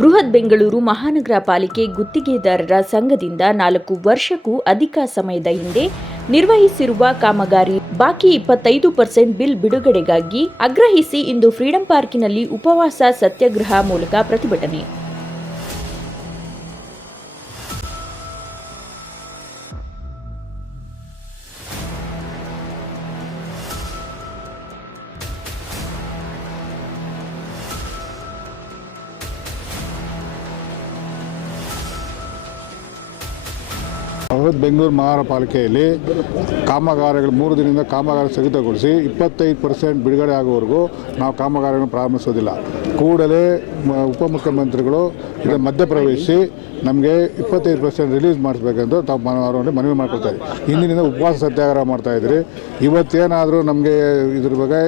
ಬೃಹತ್ ಬೆಂಗಳೂರು ಮಹಾನಗರ ಪಾಲಿಕೆ ಗುತ್ತಿಗೆದಾರರ ಸಂಘದಿಂದ ನಾಲ್ಕು ವರ್ಷಕ್ಕೂ ಅಧಿಕ ಸಮಯದ ಹಿಂದೆ ನಿರ್ವಹಿಸಿರುವ ಕಾಮಗಾರಿ ಬಾಕಿ ಇಪ್ಪತ್ತೈದು ಪರ್ಸೆಂಟ್ ಬಿಲ್ ಬಿಡುಗಡೆಗಾಗಿ ಆಗ್ರಹಿಸಿ ಇಂದು ಫ್ರೀಡಂ ಪಾರ್ಕಿನಲ್ಲಿ ಉಪವಾಸ ಸತ್ಯಾಗ್ರಹ ಮೂಲಕ ಪ್ರತಿಭಟನೆ. ಬೃಹತ್ ಬೆಂಗಳೂರು ಮಹಾನಗರ ಪಾಲಿಕೆಯಲ್ಲಿ ಕಾಮಗಾರಿಗಳು ಮೂರು ದಿನದಿಂದ ಕಾಮಗಾರಿ ಸ್ಥಗಿತಗೊಳಿಸಿ ಇಪ್ಪತ್ತೈದು ಪರ್ಸೆಂಟ್ ಬಿಡುಗಡೆ ಆಗುವವರೆಗೂ ನಾವು ಕಾಮಗಾರಿಯನ್ನು ಪ್ರಾರಂಭಿಸೋದಿಲ್ಲ. ಕೂಡಲೇ ಉಪಮುಖ್ಯಮಂತ್ರಿಗಳು ಇದರ ಮಧ್ಯಪ್ರವೇಶಿಸಿ ನಮಗೆ ಇಪ್ಪತ್ತೈದು ಪರ್ಸೆಂಟ್ ರಿಲೀಸ್ ಮಾಡಿಸ್ಬೇಕಂತ ತಾವು ಮನ- ಅವರಲ್ಲಿ ಮನವಿ ಮಾಡ್ಕೊಳ್ತಾ ಇದ್ದೀವಿ. ಹಿಂದಿನಿಂದ ಉಪವಾಸ ಸತ್ಯಾಗ್ರಹ ಮಾಡ್ತಾ ಇದ್ರಿ. ಇವತ್ತೇನಾದರೂ ನಮಗೆ ಇದ್ರ ಬಗ್ಗೆ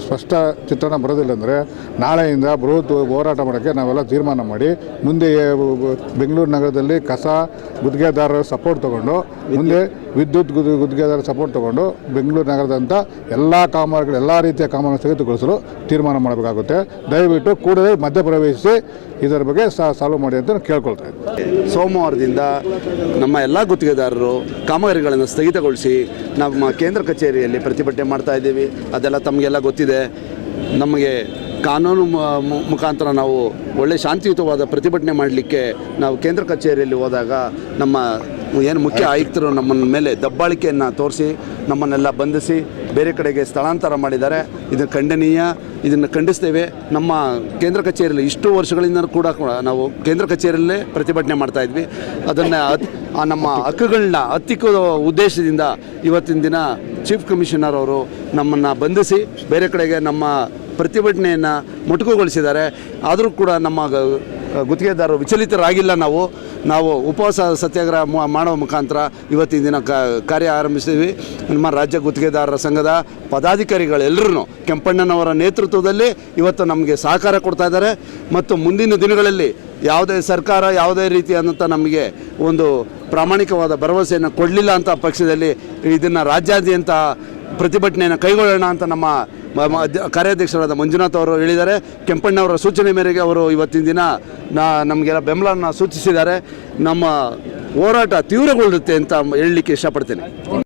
ಸ್ಪಷ್ಟ ಚಿತ್ರಣ ಬರೋದಿಲ್ಲ ಅಂದರೆ ನಾಳೆಯಿಂದ ಬೃಹತ್ ಹೋರಾಟ ಮಾಡೋಕ್ಕೆ ನಾವೆಲ್ಲ ತೀರ್ಮಾನ ಮಾಡಿ ಮುಂದೆ ಬೆಂಗಳೂರು ನಗರದಲ್ಲಿ ಕಸ, ಗುತ್ತಿಗೆದಾರರ ಸಪೋರ್ಟ್ ತಗೊಂಡು ಮುಂದೆ ವಿದ್ಯುತ್ ಗುದ್ ಗುತ್ತಿಗೆದಾರರ ಸಪೋರ್ಟ್ ತಗೊಂಡು ಬೆಂಗಳೂರು ನಗರದಂಥ ಎಲ್ಲ ಕಾಮಗಾರಿಗಳು, ಎಲ್ಲ ರೀತಿಯ ಕಾಮಗಾರಿ ಸ್ಥಗಿತಗೊಳಿಸಲು ತೀರ್ಮಾನ ಮಾಡಬೇಕಾಗುತ್ತೆ. ದಯವಿಟ್ಟು ಕೂಡಲೇ ಮಧ್ಯಪ್ರವೇಶಿಸಿ ಇದರ ಬಗ್ಗೆ ಸಾಲ್ವ್ ಮಾಡಿ ಅಂತ ಕೇಳ್ಕೊಳ್ತಾ ಸೋಮವಾರದಿಂದ ನಮ್ಮ ಎಲ್ಲ ಗುತ್ತಿಗೆದಾರರು ಕಾಮಗಾರಿಗಳನ್ನು ಸ್ಥಗಿತಗೊಳಿಸಿ ನಮ್ಮ ಕೇಂದ್ರ ಕಚೇರಿಯಲ್ಲಿ ಪ್ರತಿಭಟನೆ ಮಾಡ್ತಾ ಇದ್ದೀವಿ. ಅದೆಲ್ಲ ತಮಗೆಲ್ಲ ಗೊತ್ತಿದೆ. ನಮಗೆ ಕಾನೂನು ಮುಖಾಂತರ ನಾವು ಒಳ್ಳೆ ಶಾಂತಿಯುತವಾದ ಪ್ರತಿಭಟನೆ ಮಾಡಲಿಕ್ಕೆ ನಾವು ಕೇಂದ್ರ ಕಚೇರಿಯಲ್ಲಿ ಹೋದಾಗ ನಮ್ಮ ಏನು ಮುಖ್ಯ ಆಯುಕ್ತರು ನಮ್ಮನ್ನ ಮೇಲೆ ದಬ್ಬಾಳಿಕೆಯನ್ನು ತೋರಿಸಿ, ನಮ್ಮನ್ನೆಲ್ಲ ಬಂಧಿಸಿ, ಬೇರೆ ಕಡೆಗೆ ಸ್ಥಳಾಂತರ ಮಾಡಿದ್ದಾರೆ. ಇದು ಖಂಡನೀಯ. ಇದನ್ನು ಖಂಡಿಸ್ತೇವೆ. ನಮ್ಮ ಕೇಂದ್ರ ಕಚೇರಿಯಲ್ಲಿ ಇಷ್ಟು ವರ್ಷಗಳಿಂದ ಕೂಡ ನಾವು ಕೇಂದ್ರ ಕಚೇರಿಯಲ್ಲೇ ಪ್ರತಿಭಟನೆ ಮಾಡ್ತಾ ಇದ್ವಿ. ಅದನ್ನು ಆ ನಮ್ಮ ಹಕ್ಕುಗಳನ್ನ ಹತ್ತಿಕ್ಕೋ ಉದ್ದೇಶದಿಂದ ಇವತ್ತಿನ ದಿನ ಚೀಫ್ ಕಮಿಷನರ್ ಅವರು ನಮ್ಮನ್ನು ಬಂಧಿಸಿ, ಬೇರೆ ಕಡೆಗೆ ನಮ್ಮ ಪ್ರತಿಭಟನೆಯನ್ನು ಮೊಟಕುಗೊಳಿಸಿದ್ದಾರೆ. ಆದರೂ ಕೂಡ ನಮ್ಮ ಗುತ್ತಿಗೆದಾರರು ವಿಚಲಿತರಾಗಿಲ್ಲ ನಾವು. ನಾವು ಉಪವಾಸ ಸತ್ಯಾಗ್ರಹ ಮಾಡುವ ಮುಖಾಂತರ ಇವತ್ತಿನ ದಿನ ಕಾರ್ಯ ಆರಂಭಿಸಿದ್ವಿ. ನಮ್ಮ ರಾಜ್ಯ ಗುತ್ತಿಗೆದಾರರ ಸಂಘದ ಪದಾಧಿಕಾರಿಗಳೆಲ್ಲರೂ ಕೆಂಪಣ್ಣನವರ ನೇತೃತ್ವದಲ್ಲಿ ಇವತ್ತು ನಮಗೆ ಸಹಕಾರ ಕೊಡ್ತಾ ಇದ್ದಾರೆ. ಮತ್ತು ಮುಂದಿನ ದಿನಗಳಲ್ಲಿ ಯಾವುದೇ ಸರ್ಕಾರ, ಯಾವುದೇ ರೀತಿಯಾದಂಥ ನಮಗೆ ಒಂದು ಪ್ರಾಮಾಣಿಕವಾದ ಭರವಸೆಯನ್ನು ಕೊಡಲಿಲ್ಲ ಅಂತ ಪಕ್ಷದಲ್ಲಿ ಇದನ್ನು ರಾಜ್ಯಾದ್ಯಂತ ಪ್ರತಿಭಟನೆಯನ್ನು ಕೈಗೊಳ್ಳೋಣ ಅಂತ ನಮ್ಮ ಕಾರ್ಯಾಧ್ಯಕ್ಷರಾದ ಮಂಜುನಾಥ್ ಅವರು ಹೇಳಿದ್ದಾರೆ. ಕೆಂಪಣ್ಣವರ ಸೂಚನೆ ಮೇರೆಗೆ ಅವರು ಇವತ್ತಿನ ದಿನ ನಮಗೆಲ್ಲ ಬೆಂಬಲವನ್ನು ಸೂಚಿಸಿದ್ದಾರೆ. ನಮ್ಮ ಹೋರಾಟ ತೀವ್ರಗೊಳ್ಳುತ್ತೆ ಅಂತ ಹೇಳಲಿಕ್ಕೆ ಇಷ್ಟಪಡ್ತೇನೆ.